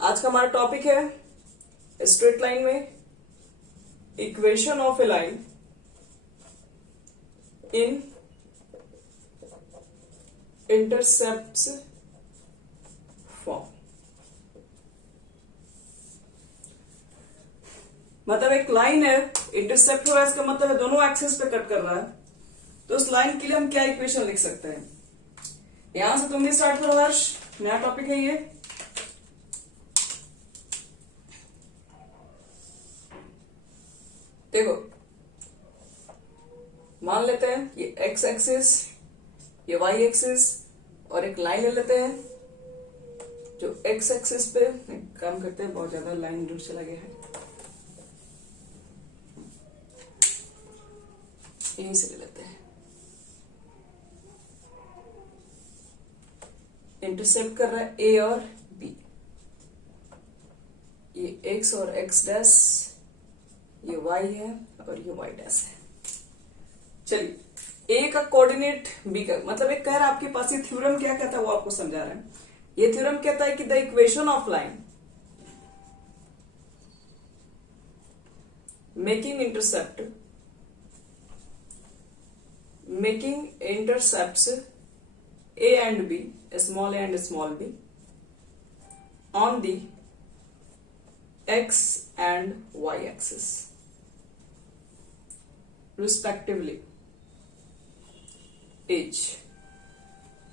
आज का हमारा टॉपिक है स्ट्रेट लाइन में equation of A line in intercepts form. मतलब एक लाइन है, इंटरसेप्ट हो रहा है, इसका मतलब है दोनों एक्सिस पे कट कर रहा है। तो उस लाइन के लिए हम क्या इक्वेशन लिख सकते हैं? यहां से तुम भी स्टार्ट करो हर्ष, नया टॉपिक है ये। देखो, मान लेते हैं ये एक्स एक्सिस, ये वाई एक्सिस, और एक लाइन ले लेते हैं जो एक्स एक्सिस पे काम करते हैं। बहुत ज्यादा लाइन दूर चला गया है, यहीं से ले लेते हैं। इंटरसेप्ट कर रहा है ए और बी, ये एक्स और एक्स डैश, ये वाई है और ये वाई डैश है। चलिए, ए का कोऑर्डिनेट बी का, मतलब एक कह रहा है आपके पास, ये थ्योरम क्या कहता है वो आपको समझा रहे हैं। ये थ्योरम कहता है कि the equation of line making intercepts a and b, small a and small b, on the x and y axis respectively is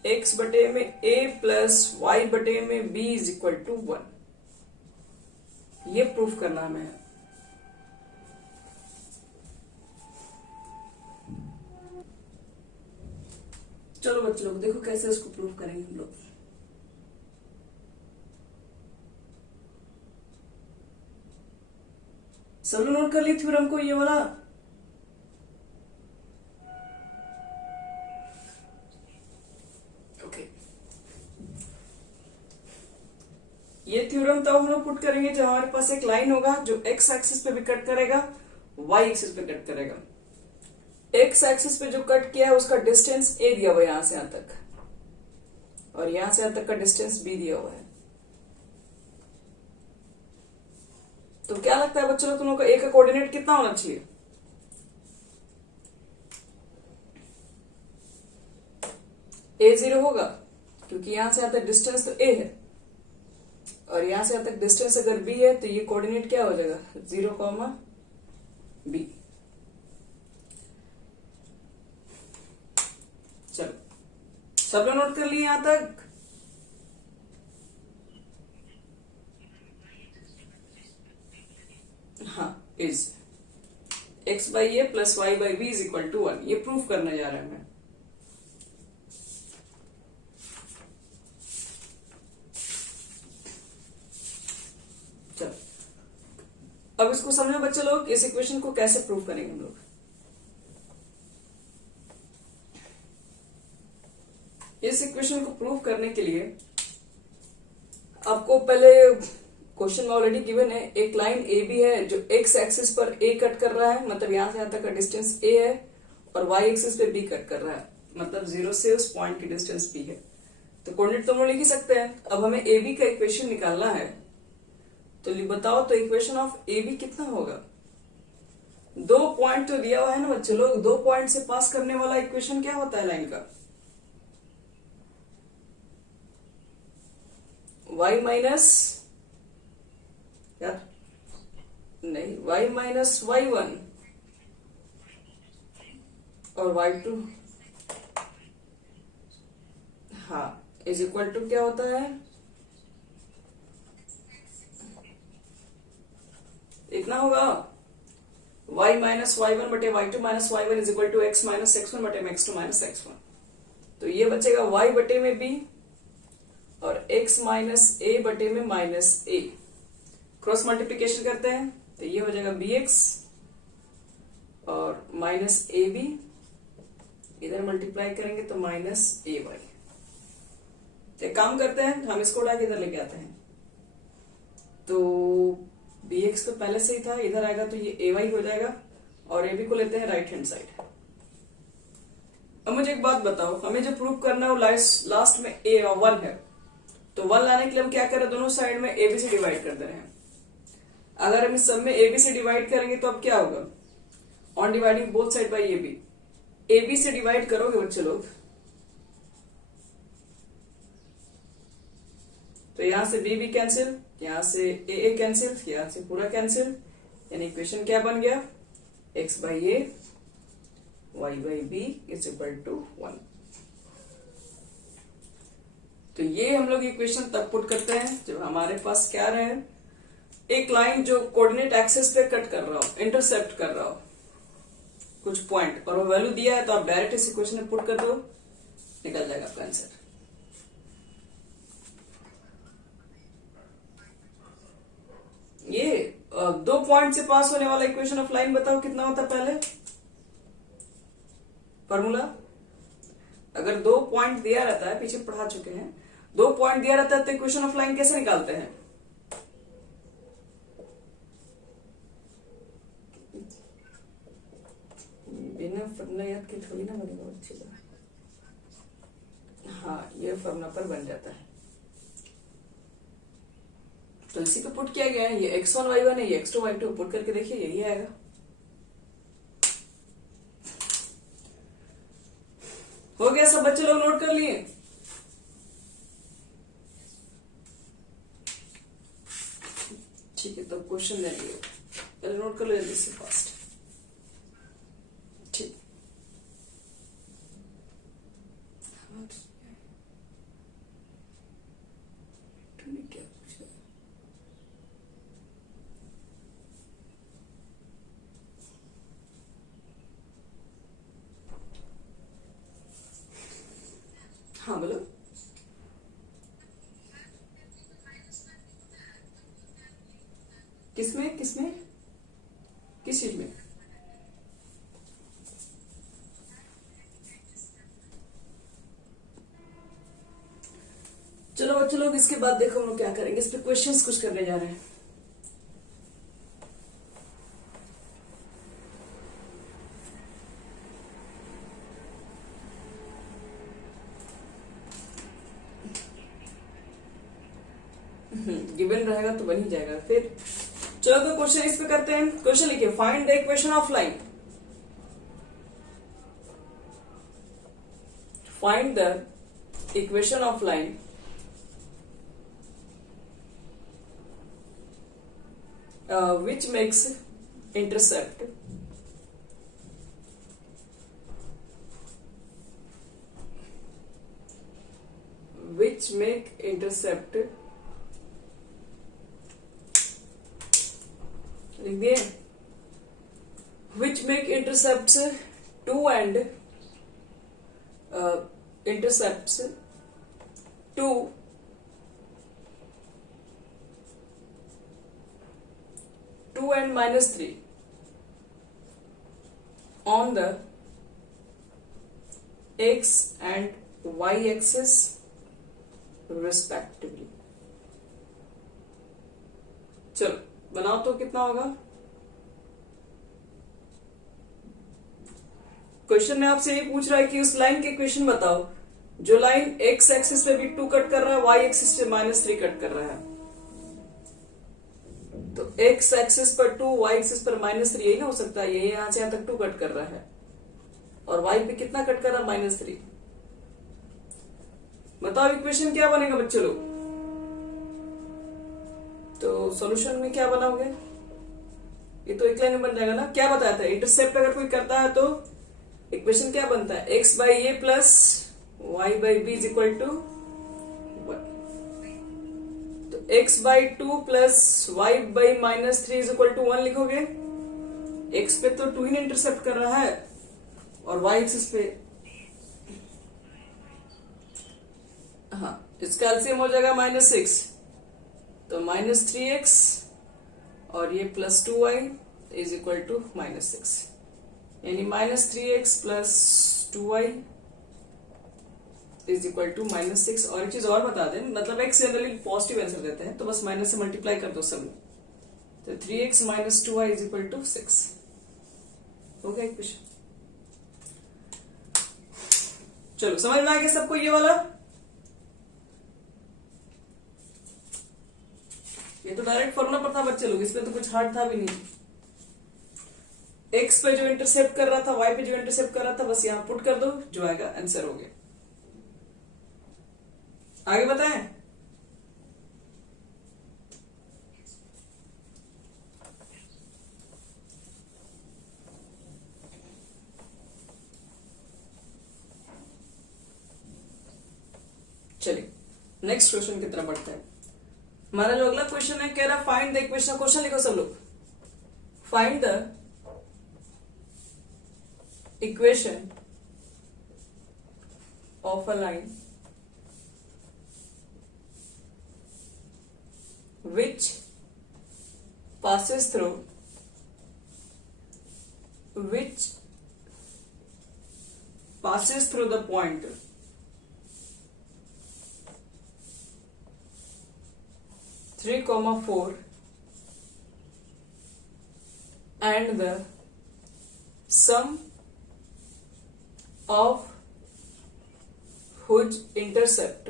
x बटे में a प्लस y बटे में b इज इक्वल टू 1। ये proof करना हमें। चलो बच्चे लोग देखो कैसे इसको प्रूव करेंगे हम लोग। सब लोग नोट कर ली थ्योरम को, ये वाला? ओके, ये थ्योरम तब हम लोग पुट करेंगे जब हमारे पास एक लाइन होगा जो एक्स एक्सिस पे भी कट करेगा, वाई एक्सिस पे कट करेगा। एक्स एक्सिस पे जो कट किया है उसका डिस्टेंस ए दिया हुआ है यहां से यहां तक, और यहां से यहां तक का डिस्टेंस बी दिया हुआ है। तो क्या लगता है बच्चों, तुम लोग का ए का कोऑर्डिनेट कितना होना चाहिए? ए 0 होगा, क्योंकि यहां से यहां तक डिस्टेंस तो ए है, और यहां से यहां तक डिस्टेंस अगर बी है तो ये कोऑर्डिनेट क्या हो जाएगा? 0, बी। चलो, सब लोग नोट कर लिए यहां तक? हाँ, is x by a plus y by b is equal to 1। ये प्रूफ करने जा रहे हैं मैं। चलो, अब इसको समझो बच्चे लोग, इस इक्वेशन को कैसे प्रूफ करेंगे हम लोग। इस इक्वेशन को प्रूव करने के लिए आपको पहले क्वेश्चन में ऑलरेडी गिवन है, एक लाइन ए बी है जो एक्स एक्सिस पर ए कट कर रहा है, मतलब यहां से यहां तक का डिस्टेंस ए है, और वाई एक्सिस पे बी कट कर रहा है, मतलब 0 से उस पॉइंट की डिस्टेंस बी है। तो कोऑर्डिनेट तो हम लोग लिख ही सकते हैं। अब हमें ए बी का इक्वेशन निकालना है, तो बताओ तो इक्वेशन ऑफ ए बी कितना होगा? 2 पॉइंट तो दिया हुआ है ना बच्चे लोग, 2 पॉइंट से पास करने वाला इक्वेशन क्या होता है लाइन का? y माइनस, यार नहीं, y माइनस y1 और y2, हाँ, इज इक्वल टू क्या होता है? इतना होगा, y माइनस y1 बटे y2 minus y1 is equal to x minus x1 बटे x2 माइनस x1। तो ये बचेगा y बटे में b और x माइनस ए बटे में माइनस ए। क्रॉस मल्टीप्लीकेशन करते हैं तो ये हो जाएगा bx और माइनस ए बी, इधर मल्टीप्लाई करेंगे तो माइनस ए वाई। एक काम करते हैं, हम इसको उड़ा के इधर लेके आते हैं, तो bx तो पहले से ही था, इधर आएगा तो ये ए वाई हो जाएगा, और ए बी को लेते हैं राइट हैंड साइड। अब मुझे एक बात बताओ, हमें जो प्रूव करना है वो लास्ट में a1 है, तो 1 लाने के लिए हम क्या कर रहे हैं, दोनों साइड में ए बी से डिवाइड कर दे रहे हैं। अगर हम इस सब में ए बी से डिवाइड करेंगे तो अब क्या होगा, on dividing both side by a b से डिवाइड करोगे बच्चे लोग तो यहां से बी कैंसिल, यहां से ए कैंसिल, यहां से पूरा कैंसिल, यानी इक्वेशन क्या बन गया, x by a y by b is equal to 1। तो ये हम लोग इक्वेशन तब पुट करते हैं जब हमारे पास क्या रहे, एक लाइन जो कोऑर्डिनेट एक्सिस पे कट कर रहा हो, इंटरसेप्ट कर रहा हो कुछ पॉइंट, और वो वैल्यू दिया है तो आप डायरेक्ट इस इक्वेशन में पुट कर दो, निकल जाएगा आपका आंसर। ये 2 पॉइंट से पास होने वाला इक्वेशन ऑफ लाइन बताओ कितना होता है पहले फॉर्मूला। अगर 2 पॉइंट दिया रहता है, पीछे पढ़ा चुके हैं, 2 पॉइंट दिया रहता है तो इक्वेशन ऑफ लाइन कैसे निकालते हैं, बिना फॉर्मूला याद के थोड़ी ना बनेगा बच्चे को। हाँ, ये फॉर्मूला पर बन जाता है। तो इसी पे पुट किया गया है, ये x1 y1 है, ये x2 y2 पुट करके देखिए यही आएगा। हो गया सब बच्चे लोग नोट कर लिए। ठीक है, तो क्वेश्चन देंगे, पहले नोट कर लो जल्दी से फास्ट। ठीक, क्या पूछा, हाँ बोलो। किसमें किसमें किस चीज में, चलो बच्चे लोग इसके बाद देखो हम लोग क्या करेंगे, इस पे क्वेश्चंस कुछ करने जा रहे हैं। गिवन रहेगा तो बन ही जाएगा फिर। चलो तो क्वेश्चन इस पे करते हैं। क्वेश्चन लिखिए, find the equation of line, find the equation of line which makes intercept which make intercept, लिख दिए, which make intercepts 2 and intercepts 2 2 and minus 3 on the x and y axis respectively। चलो बनाओ तो कितना होगा। Question में आपसे ये पूछ रहा है कि उस लाइन के इक्वेशन बताओ जो लाइन x एक्सिस पे भी 2 कट कर रहा है, y एक्सिस पे -3 कट कर रहा है। तो x एक्सिस पर 2, y एक्सिस पर -3, यही ना हो सकता है, ये यहां से यहां तक 2 कट कर रहा है और y पे कितना कट कर रहा है, -3। बताओ इक्वेशन क्या बनेगा बच्चे लोग। तो सॉल्यूशन में क्या बनाओगे, ये तो एक लाइन में बन जाएगा ना। क्या बताया था, इंटरसेप्ट अगर कोई करता है तो इक्वेशन क्या बनता है, x by a plus y by b is equal to 1। तो x by 2 plus y by -3 is equal to 1 लिखोगे। x पे तो 2 ही इंटरसेप्ट कर रहा है और y एक्सिस पे, हाँ, इसका एलसीएम हो जाएगा -6, तो -3x और ये +2y इज इक्वल टू -6, यानी -3x plus 2y is equal to -6। और एक चीज और बता दें, मतलब x जनरली पॉजिटिव आंसर देते हैं तो बस माइनस से मल्टीप्लाई कर दो सब में, तो 3x - 2y is equal to 6 हो गया इक्वेशन। चलो समझ में आ गया सबको ये वाला। ये तो डायरेक्ट फॉर्मूला पर था बच्चे लोग, इसमें तो कुछ हार्ड था भी नहीं। एक्स पे जो इंटरसेप्ट कर रहा था, वाई पे जो इंटरसेप्ट कर रहा था, बस यहां पुट कर दो, जो आएगा आंसर हो गया। आगे बताएं। चलिए नेक्स्ट क्वेश्चन की तरफ बढ़ते हैं। हमारा जो अगला क्वेश्चन है कह रहा फाइंड द इक्वेशन, क्वेश्चन लिखो सब लोग। Find the equation of a line which passes through the point 3,4 and the sum of whose intercept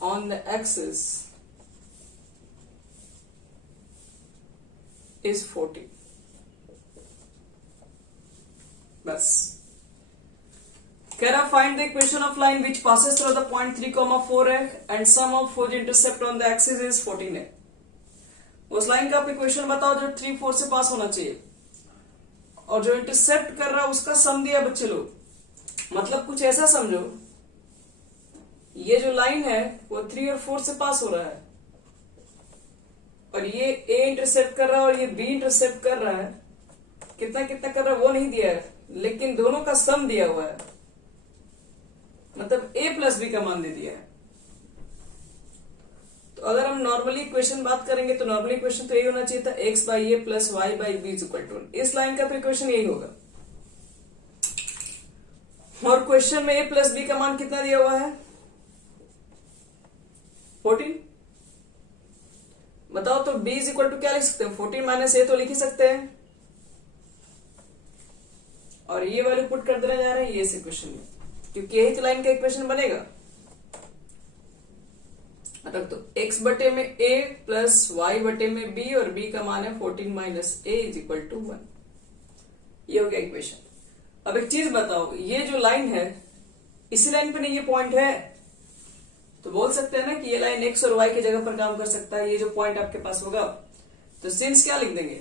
on the axis is 40। बस कह रहा find the equation of line which passes through the point 3,4 है and sum of whose intercept on the axis is 14 है। उस line का आप equation बताओ जो 3, 4 से पास होना चाहिए, और जो इंटरसेप्ट कर रहा है उसका सम दिया बच्चे लोग। मतलब कुछ ऐसा समझो, ये जो लाइन है वो 3 और 4 से पास हो रहा है, और ये A इंटरसेप्ट कर रहा है और ये B इंटरसेप्ट कर रहा है। कितना कितना कर रहा है वो नहीं दिया है, लेकिन दोनों का सम दिया हुआ है, मतलब A प्लस B का मान दे दिया है। तो अगर हम नॉर्मली इक्वेशन बात करेंगे तो नॉर्मली इक्वेशन तो यही होना चाहिए था, x by a plus y by b is equal to. इस लाइन का तो इक्वेशन यही होगा। और क्वेश्चन में A प्लस B का मान कितना दिया हुआ है? 14। बताओ तो b इज इक्वल टू क्या लिख सकते हैं? 14 माइनस ए तो लिख ही सकते हैं, और ये वैल्यू पुट कर देना जा रहा है ये इस इक्वेशन में, क्योंकि यही तो लाइन का इक्वेशन बनेगा। रख दो x बटे में a प्लस y बटे में b, और b का मान है 14 minus a is equal to 1। ये हो गया इक्वेशन। अब एक चीज बताओ, ये जो लाइन है इसी लाइन पे नहीं ये पॉइंट है, तो बोल सकते हैं ना कि ये लाइन x और y की जगह पर काम कर सकता है। ये जो पॉइंट आपके पास होगा, तो सिंस क्या लिख देंगे?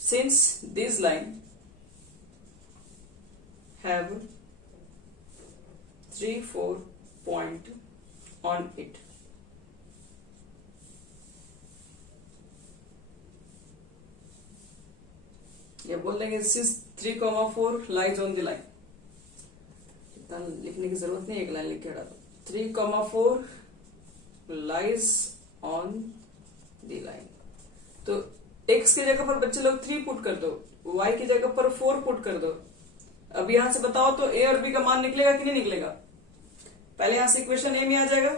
Since this line have 3, 4 point on it, या बोल देंगे since 3,4 lies on the line. इतना लिखने की जरूरत नहीं, एक लाइन लिख के हटा दो। 3,4 लाइज ऑन द लाइन। तो x की जगह पर बच्चे लोग 3 पुट कर दो, y की जगह पर 4 पुट कर दो। अब यहां से बताओ तो a और b का मान निकलेगा कि नहीं निकलेगा? पहले यहां से इक्वेशन a में आ जाएगा।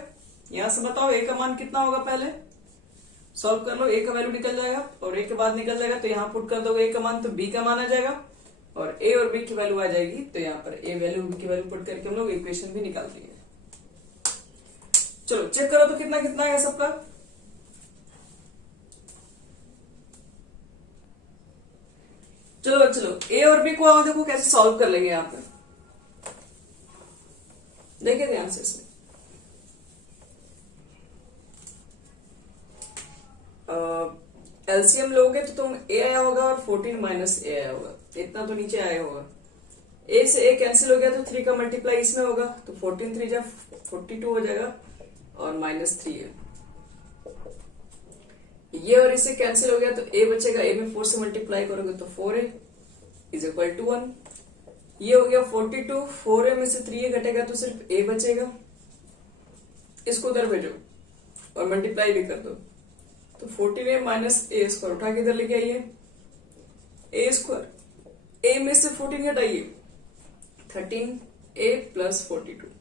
यहां से बताओ a का मान कितना होगा, पहले सॉल्व कर लो। a का वैल्यू निकल जाएगा और a के बाद निकल जाएगा, तो यहां पुट कर दोगे a का मान, तो b का मान आ जाएगा, और a और b की वैल्यू आ जाएगी। तो यहाँ पर a वैल्यू b की वैल्यू पुट करके हम लोग इक्वेशन भी निकाल देंगे। चलो चेक करो तो कितना कितना है सबका। चलो चलो a और b को आओ देखो कैसे सॉल्व कर लेंगे। यहाँ पर देखिए ध्यान से इसमें एलसीएम लोगे तो तुम a आया होगा और 14 माइनस a आया होगा, इतना तो नीचे आया होगा। a से a कैंसिल हो गया तो 3 का मल्टीप्लाई इसमें होगा, तो 14 3 जा 42 हो जाएगा, और माइनस 3 है। ये और इसे कैंसिल हो गया तो a बचेगा, a में 4 से मल्टीप्लाई करोगे तो 4a इज इक्वल टू 1। ये हो गया 42, 4a में से 3a घटेगा तो सिर्फ a बचेगा। इसको उधर भेजो और मल्टीप्लाई भी कर दो, तो 14a माइनस a स्क्वायर उठा के इधर लेके आइए, a स्क्वायर, a में से 14 घटाइए, 13a प्लस 42।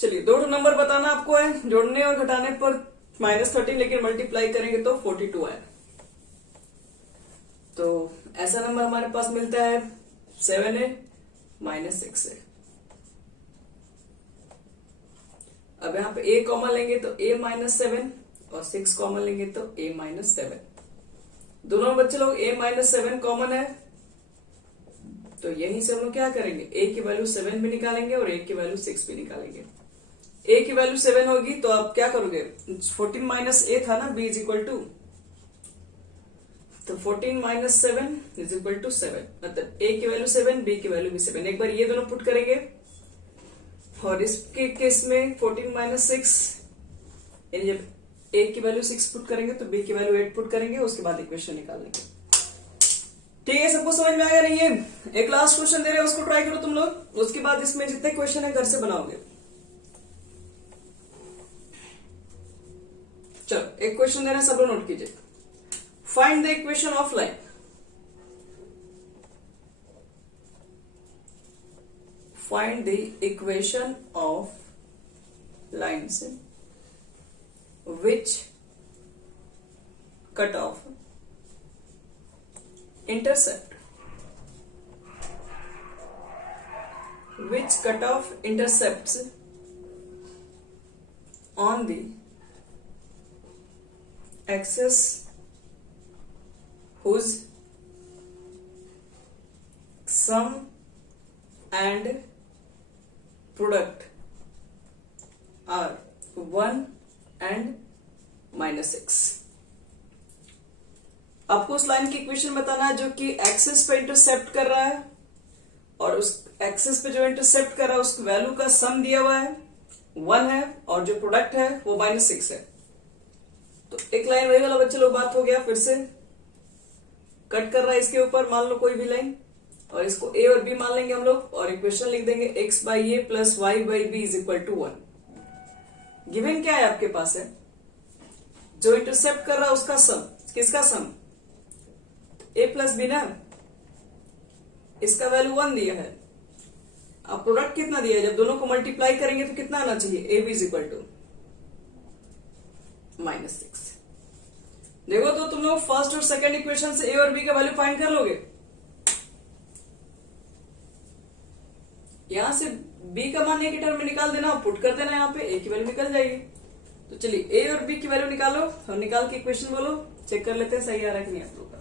चलिए दो नंबर बताना आपको है, जोड़ने और घटाने पर -13, लेकिन मल्टीप्लाई करेंगे तो 42 आए। तो ऐसा नंबर हमारे पास मिलता है 7a माइनस 6a। अब यहाँ पे a कॉमन लेंगे तो a माइनस 7 और 6 कॉमन लेंगे तो a माइनस 7। दोनों बच्चे लोग a माइनस 7 कॉमन है, तो यहीं से हम लोग क्या करेंगे, a की वैल्यू 7 भी निकालेंगे और a की वैल्यू 6 भी निकालेंगे। a की वैल्यू 7 होगी तो आप क्या करोगे, 14 माइनस a था ना, b इज इक्वल टू, तो 14 माइनस 7 इज इक्वल टू 7, मतलब a की वैल्यू 7, b की वैल्यू भी 7। एक बार ये दोनों पुट करेंगे और इसके केस में 14 माइनस 6, यानी जब a की वैल्यू 6 पुट करेंगे तो b की वैल्यू 8 पुट करेंगे, उसके बाद इक्वेशन निकाल लेंगे। ठीक है, सबको समझ में आएगा नहीं है? एक लास्ट क्वेश्चन दे रहे हैं, उसको ट्राई करो तुम लोग, उसके बाद इसमें जितने क्वेश्चन है घर से बनाओगे। चलो एक क्वेश्चन दे रहे हैं, सब लोग नोट कीजिए। Find the equation of line. Find the equation of lines which cut off intercept intercepts on the axis whose sum and product are 1 and -6। आपको उस लाइन की इक्वेशन बताना है जो कि एक्सिस पे इंटरसेप्ट कर रहा है, और उस एक्सिस पे जो इंटरसेप्ट कर रहा है उसकी वैल्यू का सम दिया हुआ है 1 है, और जो प्रोडक्ट है वो -6 है। तो एक लाइन वही वाला बच्चे लोग बात हो गया, फिर से कट कर रहा है इसके ऊपर, मान लो कोई भी लाइन, और इसको a और b मान लेंगे हम लोग, और इक्वेशन लिख देंगे x by a plus y by b is equal to 1। Given क्या है आपके पास है, जो इंटरसेप्ट कर रहा है उसका सम, किसका सम, a प्लस बी ना, इसका वैल्यू 1 दिया है। अब प्रोडक्ट कितना दिया है, जब दोनों को मल्टीप्लाई करेंगे तो कितना आना चाहिए, a b is equal to -6। देखो तो तुम लोग फर्स्ट और सेकंड इक्वेशन से a और b का वैल्यू फाइंड कर लोगे। यहां से b का मान a के टर्म में निकाल देना, पुट कर देना, यहाँ पे a की वैल्यू निकल जाएगी। तो चलिए a और b की वैल्यू निकालो, और निकाल के इक्वेशन बोलो, चेक कर लेते हैं सही आ रहा है कि नहीं आप लोग का।